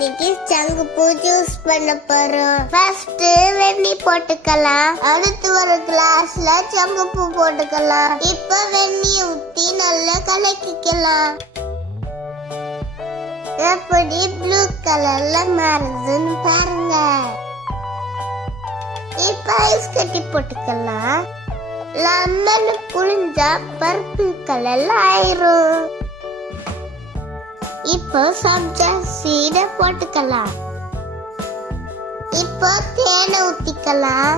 இன்னைக்கு சங்குப்பூ ஜூஸ் பண்ண போறோம். ஃபர்ஸ்ட் வெண்ணி போட்டுக்கலாம். அடுத்து ஒரு கிளாஸ்ல சங்குப்பூ போட்டுக்கலாம். இப்ப வெண்ணி ஊத்தி நல்லா கலக்கிக்கலாம். எப்படி ப்ளூ கலர்ல மாறுதுன்னு பாருங்க. இப்ப ஐஸ் கட்டி போட்டுக்கலாம். லெமன் புளிஞ்சா பர்பிள் கலர்ல ஆயிரும். இப்போ சப்ஜா சீட போட்டுக்கலாம். இப்போ தேனை ஊத்திக்கலாம்.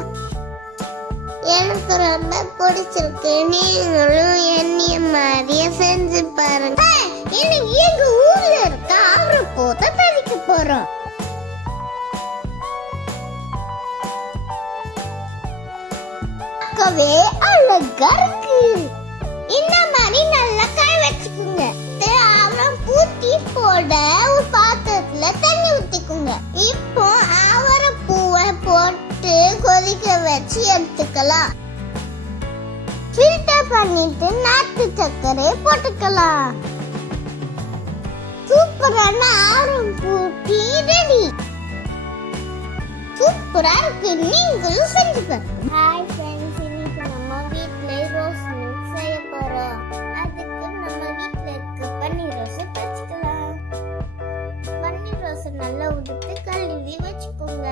எனக்கு ரொம்ப பிடிச்சிருக்கு. நீங்களும் என்னைய மாதிரியே செஞ்சு பாருங்க. இன்னைக்கு எங்க ஊர்ல இருக்க அவரைப்பூவை பறிக்க போறோம். பார்க்கவே அழகா இருக்கு. இந்த மாதிரி நல்லா காய வச்சுக்குங்க. பூத்தி போட ஒரு பாத்திரத்துல தண்ணி ஊத்திக்குங்க. இப்போ அவரைப்பூவை போட்டு கொதிக்க வச்சு எடுத்துக்கலாம். ஃபில்டர் பண்ணிட்டு நாட்டு சர்க்கரை போட்டுக்கலாம். சூப்பரான அவரைப்பூ டீ ரெடி. சூப்பரா இருக்கு. நீங்களும் செஞ்சு பாருங்க. ஹாய் ஃப்ரெண்ட்ஸ், இன்னைக்கு நம்ம வீட்ல ரோஸ் மில்க் செய்ய போறோம். அதுக்கு நம்ம வீட்ல இருக்க பன்னீர் ரோஸ் பறிச்சுக்கலாம். பன்னீர் ரோஸ் நல்லா உதுத்து கழுவி வச்சுக்கோங்க.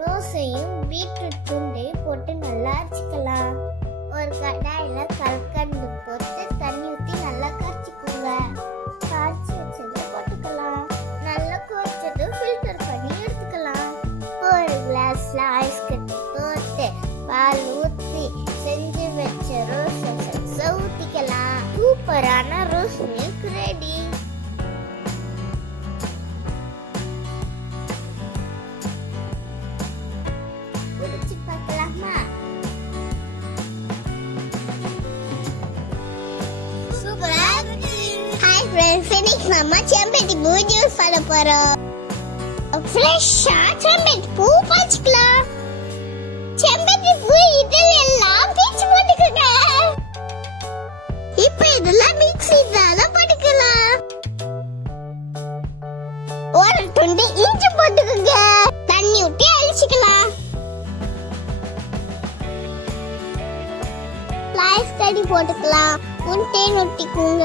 ரோஸையும் பீட்ரூட் துண்டையும் போட்டு நல்லா அரைச்சிக்கலாம். ஒரு கடாயில கல்கண்டு போட்டு தண்ணி ஊற்றி நல்லா கரைச்சிக்கோங்க. கரைச்சி வச்சதை போட்டுக்கலாம். நல்லா கொதிச்சது ஃபில்டர் பண்ணி எடுத்துக்கலாம். ஒரு கிளாஸ்ல ஐஸ் கட்டி போட்டு பால் ஊற்றி செஞ்சு வச்ச ரோஸ் ஊத்திக்கலாம். சூப்பரான ரோஸ் மில்க் ரெடி. குடிச்சு பார்க்கலாமா? சூப்பரா இருக்கு. ஹாய் ஃப்ரெண்ட்ஸ், இன்னைக்கு நம்ம செம்பருத்தி பூ ஜூஸ் பண்ண போறோம். ஃப்ரெஷ்ஷா செம்பருத்தி பூ பறிச்சுக்கலாம். செம்பருத்தி பூ இதெல்லாம் பிச்சு போட்டுக்கோங்க. இப்ப இதெல்லாம் மிக்ஸில போட்டுக்கலாம். ஒரு துண்டு இஞ்சி போட்டுக்கோங்க. தண்ணி ஊற்றி அரைச்சிக்கலாம். ஸ்லைஸ் கடி போட்டுக்கலாம். தேன் ஊற்றிக்கோங்க.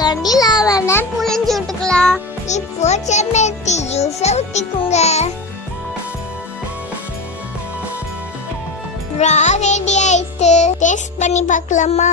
கண்டில வேணா புளிஞ்சு விட்டுக்கலாம். இப்போ செம்பருத்தி ஜூஸ் ஊற்றிக்கோங்க. ரெடி ஆயிட்டு டேஸ்ட் பண்ணி பார்க்கலாமா?